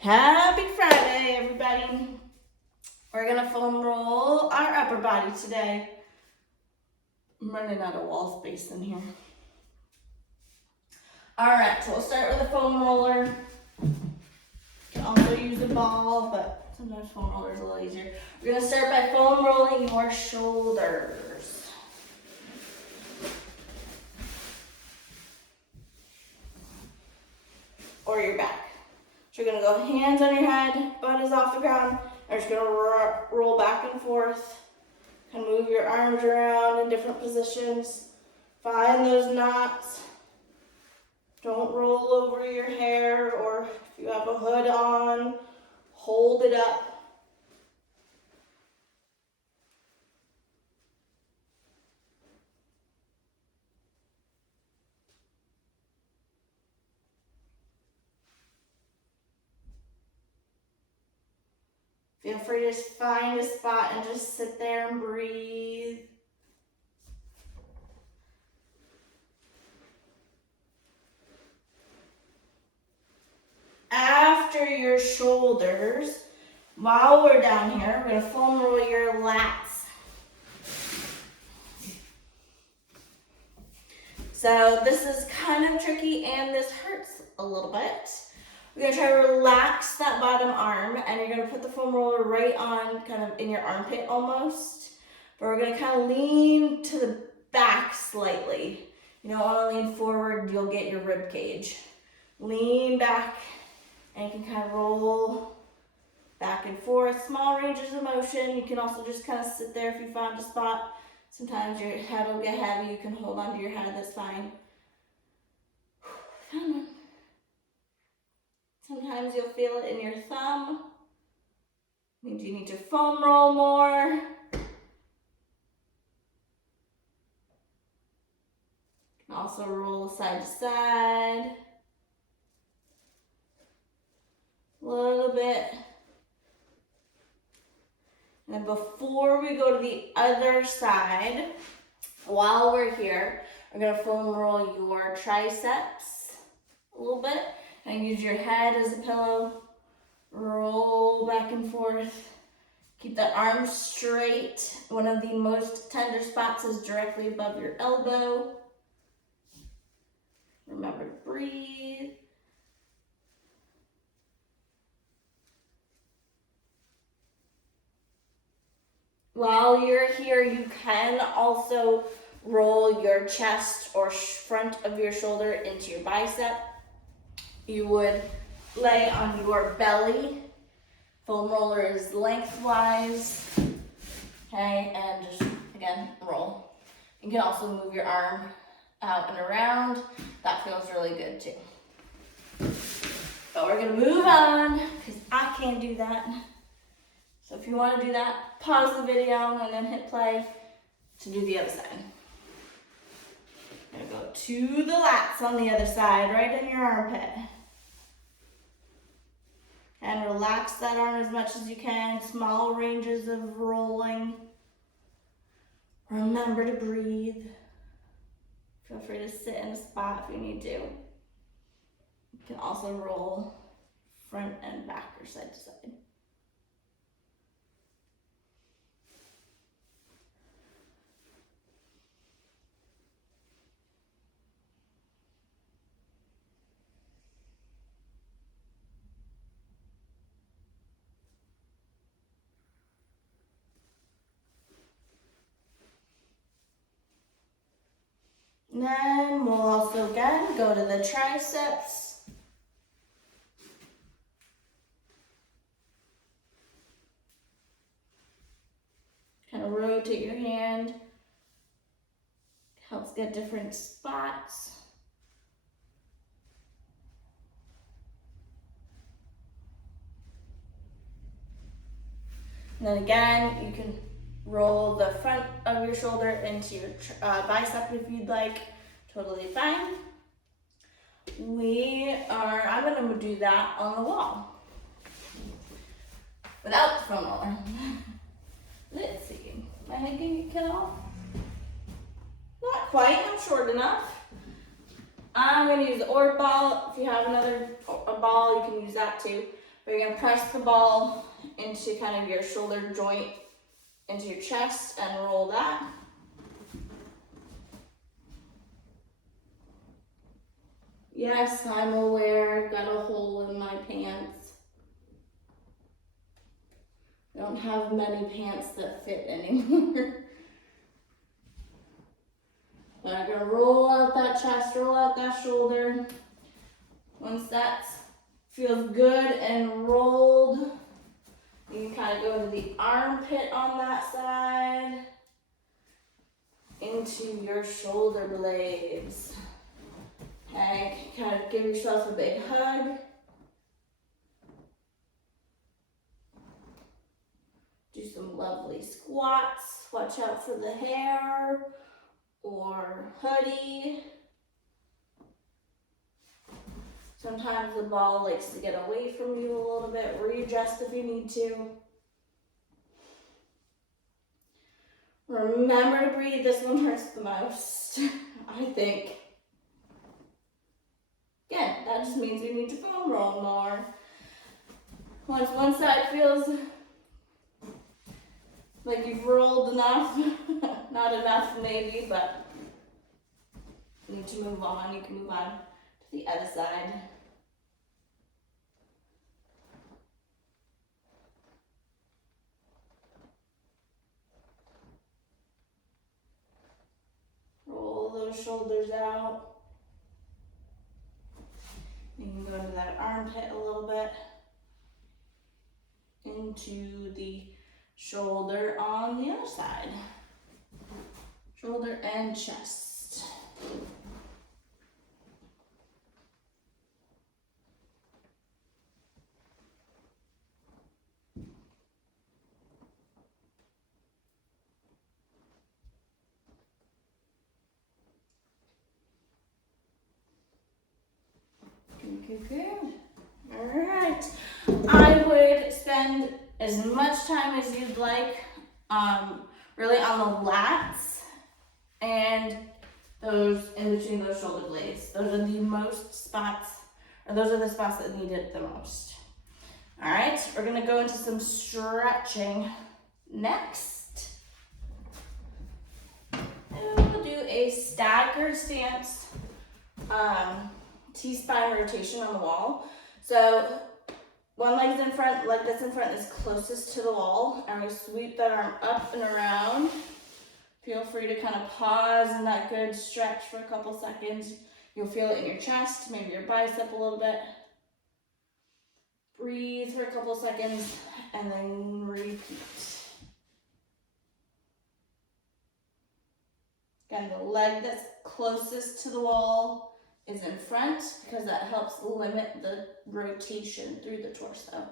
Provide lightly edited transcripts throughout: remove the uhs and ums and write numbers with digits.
Happy Friday, everybody. We're gonna foam roll our upper body today. I'm running out of wall space in here. All right, so we'll start with a foam roller. You can also use a ball, but sometimes foam roller is a little easier. We're gonna start by foam rolling your shoulders. Or your back. So you're gonna go hands on your head, butt is off the ground. You're just gonna roll back and forth. And move your arms around in different positions. Find those knots. Don't roll over your hair, or if you have a hood on, hold it up. Feel free to find a spot and just sit there and breathe. After your shoulders, while we're down here, we're gonna foam roll your lats. So this is kind of tricky and this hurts a little bit. We're gonna try to relax that bottom arm, and you're gonna put the foam roller right on kind of in your armpit almost. But we're gonna kind of lean to the back slightly. You don't wanna lean forward, you'll get your rib cage. Lean back, and you can kind of roll back and forth. Small ranges of motion. You can also just kind of sit there if you found a spot. Sometimes your head will get heavy. You can hold onto your head, that's fine. Found one. Sometimes you'll feel it in your thumb. Means you need to foam roll more. You can also roll side to side. A little bit. And then before we go to the other side, while we're here, we're gonna foam roll your triceps a little bit. And use your head as a pillow. Roll back and forth. Keep the arms straight. One of the most tender spots is directly above your elbow. Remember to breathe. While you're here, you can also roll your chest or front of your shoulder into your bicep. You would lay on your belly. Foam roller is lengthwise. Okay, and just, again, roll. You can also move your arm out and around. That feels really good too. But we're gonna move on, because I can't do that. So if you want to do that, pause the video and then hit play to do the other side. I'm gonna go to the lats on the other side, right in your armpit. And relax that arm as much as you can. Small ranges of rolling. Remember to breathe. Feel free to sit in a spot if you need to. You can also roll front and back or side to side. And then we'll also again go to the triceps. Kind of rotate your hand. Helps get different spots. And then again, you can roll the front of your shoulder into your bicep if you'd like. Totally fine. I'm gonna do that on the wall. Without the foam roller. Let's see. My head can get cut off? Not quite, I'm short enough. I'm gonna use the orb ball. If you have a ball, you can use that too. We're gonna press the ball into kind of your shoulder joint, into your chest, and roll that. Yes, I'm aware I've got a hole in my pants. I don't have many pants that fit anymore. But I'm gonna roll out that chest, roll out that shoulder. Once that feels good and rolled, you can kind of go into the armpit on that side, into your shoulder blades. Okay, kind of give yourself a big hug. Do some lovely squats. Watch out for the hair or hoodie. Sometimes the ball likes to get away from you a little bit. Readjust if you need to. Remember to breathe. This one hurts the most, I think. Again, that just means you need to foam roll more. Once one side feels like you've rolled enough, not enough maybe, but you need to move on. You can move on to the other side. Roll those shoulders out. You can go into that armpit a little bit, into the shoulder on the other side. Shoulder and chest. Good. All right. I would spend as much time as you'd like, really on the lats and those in between those shoulder blades. Those are the most spots, or those are the spots that need it the most. All right, we're gonna go into some stretching next. And we'll do a staggered stance, T-spine rotation on the wall. So one leg's in front, leg that's in front is closest to the wall, and we sweep that arm up and around. Feel free to kind of pause in that good stretch for a couple seconds. You'll feel it in your chest, maybe your bicep a little bit. Breathe for a couple seconds and then repeat. Again, the leg that's closest to the wall is in front because that helps limit the rotation through the torso.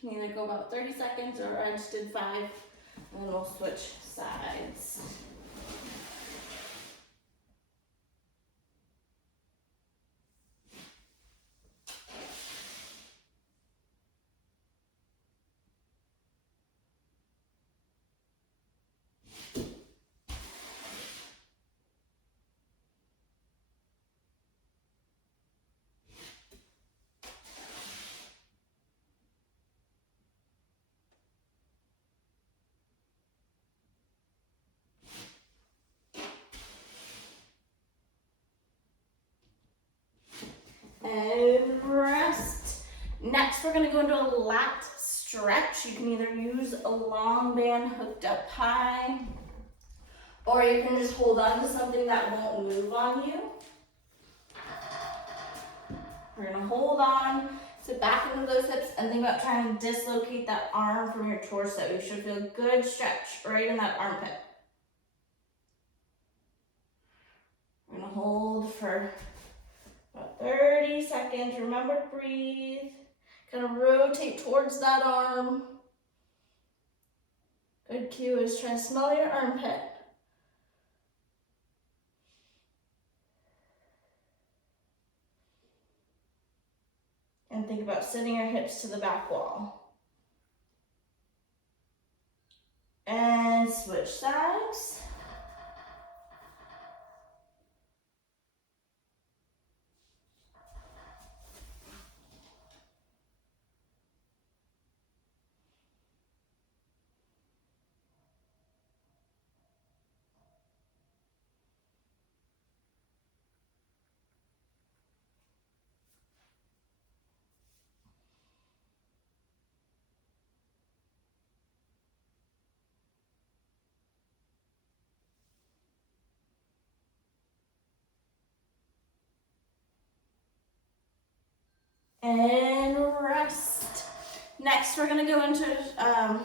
You can either go about 30 seconds or I just did 5, and then we'll switch sides. And rest. Next, we're gonna go into a lat stretch. You can either use a long band hooked up high, or you can just hold on to something that won't move on you. We're gonna hold on, sit back into those hips, and think about trying to dislocate that arm from your torso. You should feel a good stretch right in that armpit. We're gonna hold for about 30 seconds. Remember to breathe. Kind of rotate towards that arm. Good cue is try to smell your armpit. And think about sending your hips to the back wall. And switch sides. And rest. Next, we're gonna go into, I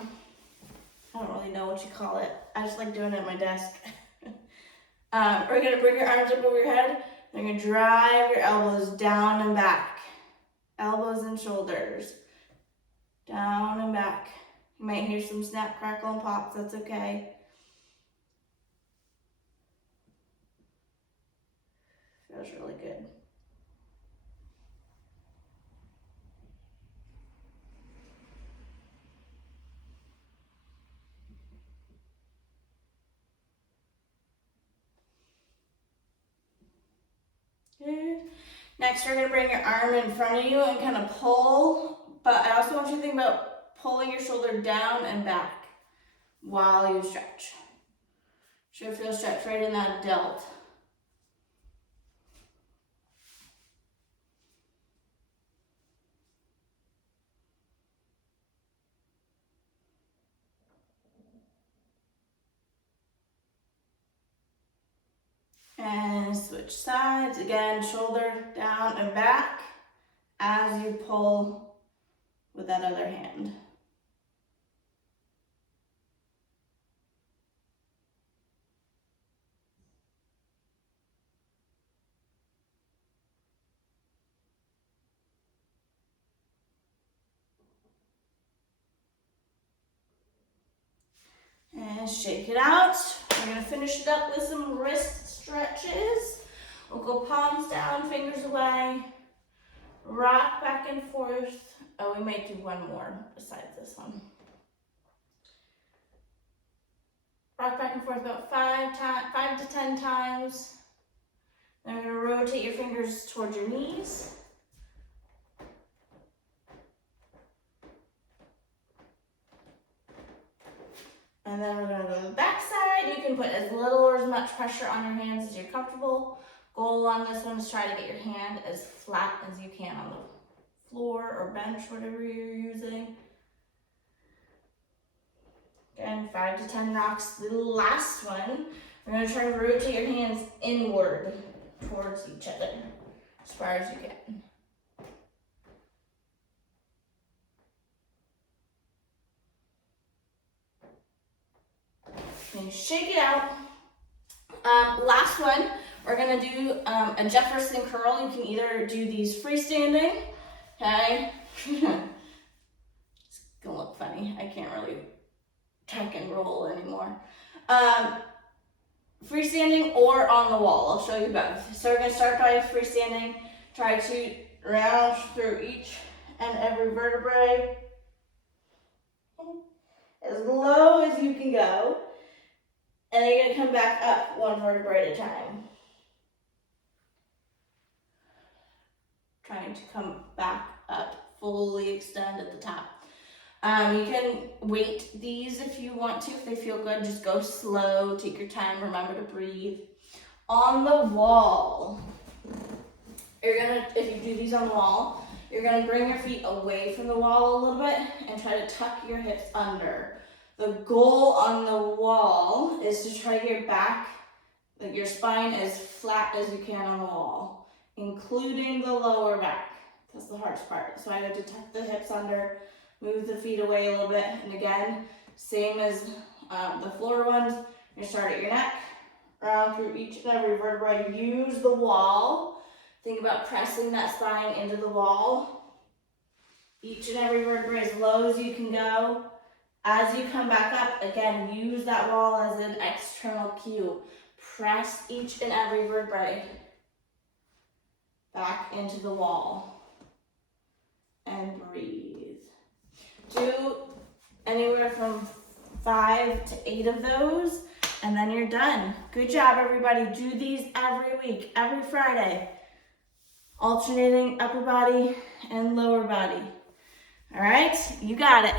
don't really know what you call it. I just like doing it at my desk. We're gonna bring your arms up over your head. You're gonna drive your elbows down and back. Elbows and shoulders. Down and back. You might hear some snap, crackle, and pops. That's okay. Feels really good. Good. Next, you're going to bring your arm in front of you and kind of pull, but I also want you to think about pulling your shoulder down and back while you stretch. Should feel stretch right in that delt. And switch sides. Again, shoulder down and back as you pull with that other hand. And shake it out. We're gonna finish it up with some wrist stretches. We'll go palms down, fingers away. Rock back and forth. Oh, we may do one more besides this one. Rock back and forth about 5 to 10 times. Then we're gonna rotate your fingers towards your knees. And then we're gonna go to the back side. You can put as little or as much pressure on your hands as you're comfortable. Goal on this one is try to get your hand as flat as you can on the floor or bench, whatever you're using. Again, 5 to 10 rocks. The last one, we're gonna try to rotate your hands inward towards each other as far as you can. And shake it out. Last one, we're gonna do a Jefferson curl. You can either do these freestanding, okay? It's gonna look funny. I can't really tuck and roll anymore. Freestanding or on the wall. I'll show you both. So we're gonna start by freestanding. Try to round through each and every vertebrae as low as you can go. And then you're gonna come back up one vertebrae at a time. Trying to come back up, fully extend at the top. You can weight these if you want to, if they feel good. Just go slow, take your time, remember to breathe. On the wall, if you do these on the wall, you're gonna bring your feet away from the wall a little bit and try to tuck your hips under. The goal on the wall is to try to get your back, like your spine, as flat as you can on the wall, including the lower back. That's the hardest part. So I have to tuck the hips under, move the feet away a little bit, and again, same as the floor ones, you start at your neck, round through each and every vertebrae, use the wall. Think about pressing that spine into the wall. Each and every vertebrae as low as you can go. As you come back up, again, use that wall as an external cue. Press each and every vertebrae back into the wall. anywhere from 5 to 8 of those, and then you're done. Good job, everybody. Do these every week, every Friday. Alternating upper body and lower body. All right, you got it.